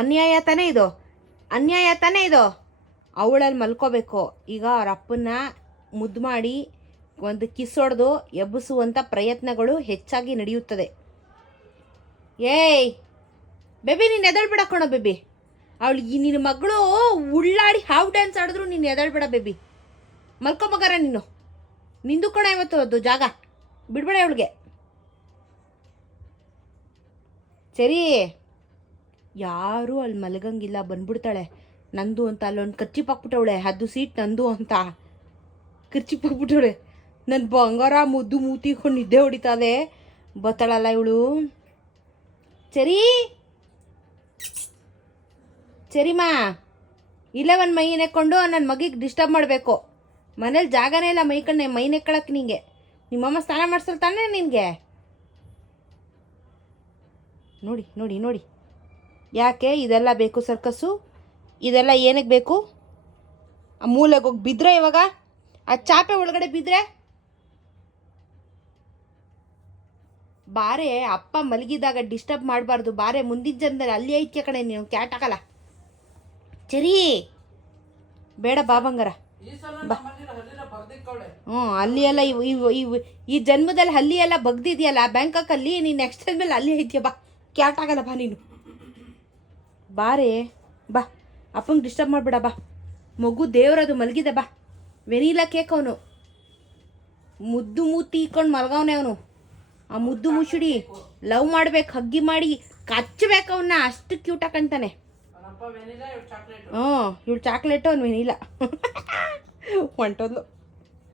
ಅನ್ಯಾಯ ತಾನೇ ಇದು, ಅನ್ಯಾಯ ತಾನೇ ಇದು. ಅವಳಲ್ಲಿ ಮಲ್ಕೋಬೇಕು. ಈಗ ಅವ್ರ ಅಪ್ಪನ್ನ ಮುದ್ದು ಮಾಡಿ ಒಂದು ಕಿಸ್ ಹೊಡೆದು ಎಬ್ಬಿಸುವಂಥ ಪ್ರಯತ್ನಗಳು ಹೆಚ್ಚಾಗಿ ನಡೆಯುತ್ತದೆ. ಏಯ್ ಬೇಬಿ, ನೀನು ಎದಳ್ಬೇಡ ಕಣೋ ಬೇಬಿ. ಅವಳು ನಿನ್ನ ಮಗಳು ಉಳ್ಳಾಡಿ ಹಾವು ಡ್ಯಾನ್ಸ್ ಆಡಿದ್ರು ನೀನು ಎದಳ್ಬೇಡ ಬೇಬಿ. ಮಲ್ಕೊಂಬಗಾರ ನೀನು, ನಿಂದು ಕಣ ಇವತ್ತು ಅದು ಜಾಗ, ಬಿಡ್ಬೇಡ ಅವಳಿಗೆ. ಸರಿ, ಯಾರೂ ಅಲ್ಲಿ ಮಲಗಂಗಿಲ್ಲ, ಬಂದ್ಬಿಡ್ತಾಳೆ. ನಂದು ಅಂತ ಅಲ್ಲೊಂದು ಕರ್ಚಿಪ್ ಹಾಕ್ಬಿಟ್ಟವಳೆ, ಅದು ಸೀಟ್ ನಂದು ಅಂತ ಕರ್ಚಿಪ್ ಹಾಕ್ಬಿಟ್ಟವಳೆ. ನನ್ನ ಬಂಗಾರ ಮುದ್ದು ಮೂತಿಕೊಂಡು ನಿದ್ದೆ ಹೊಡಿತಾಳೆ, ಬತ್ತಾಳಲ್ಲ ಇವಳು. ಸರಿ ಸರಿಮಾ, ಇಲ್ಲೇ ಒಂದು ಮೈ ನೆಕ್ಕೊಂಡು ನನ್ನ ಮಗಿಗೆ ಡಿಸ್ಟರ್ಬ್ ಮಾಡಬೇಕು. ಮನೇಲಿ ಜಾಗನೇ ಇಲ್ಲ ಮೈ ನೆಕ್ಕಳಕ್ಕೆ. ನಿಂಗೆ ನಿಮ್ಮಮ್ಮ ಸ್ನಾನ ಮಾಡಿಸಲ್ತಾನೆ ನಿನಗೆ. ನೋಡಿ ನೋಡಿ ನೋಡಿ, ಯಾಕೆ ಇದೆಲ್ಲ ಬೇಕು ಸರ್ಕಸ್ಸು? ಇದೆಲ್ಲ ಏನಕ್ಕೆ ಬೇಕು? ಆ ಮೂಲೆಗೆ ಹೋಗಿ ಬಿದ್ದರೆ, ಇವಾಗ ಆ ಚಾಪೆ ಒಳಗಡೆ ಬಿದ್ದರೆ ಬಾರೆ. ಅಪ್ಪ ಮಲಗಿದಾಗ ಡಿಸ್ಟರ್ಬ್ ಮಾಡಬಾರ್ದು. ಬಾರೆ, ಮುಂದಿನ ಜನ್ಮದಲ್ಲಿ ಅಲ್ಲಿ ಐತ್ಯ ಕಣೆ ನೀನು, ಕ್ಯಾಟ್ ಆಗಲ್ಲ. ಸರಿ ಬೇಡ ಬಾ ಬಂಗಾರ ಬಾ. ಅಲ್ಲಿ ಎಲ್ಲ ಈ ಜನ್ಮದಲ್ಲಿ ಅಲ್ಲಿ ಎಲ್ಲ ಬಗ್ದಿದೆಯಲ್ಲ ಬ್ಯಾಂಕಾಕಲ್ಲಿ, ನೀನು ನೆಕ್ಸ್ಟ್ ಟೈಮ್ ಮೇಲೆ ಅಲ್ಲಿ ಐತಿಯ ಬಾ, ಕ್ಯಾಟ್ ಆಗಲ್ಲ ಬಾ ನೀನು. ಬಾರೆ ಬಾ, ಅಪ್ಪಂಗೆ ಡಿಸ್ಟರ್ಬ್ ಮಾಡಬೇಡ ಬಾ. ಮಗು ದೇವ್ರದು ಮಲಗಿದೆ ಬಾ. ವೆನಿಲಾ ಕೇಕ್ ಅವನು, ಮುದ್ದು ಮೂತಿ ಇಕ್ಕೊಂಡು ಮಲ್ಗವನೆ ಅವನು. ಆ ಮುದ್ದು ಮುಸುಡಿ ಲವ್ ಮಾಡ್ಬೇಕು, ಹಗ್ಗಿ ಮಾಡಿ ಕಚ್ಚಬೇಕು ಅವನ್ನ, ಅಷ್ಟು ಕ್ಯೂಟ್ ಹಾಕಂತಾನೆ. ಇವಳು ಚಾಕ್ಲೇಟು, ಅವ್ನು ವೆನಿಲಾ. ಹೊಂಟೋದ್ಲು.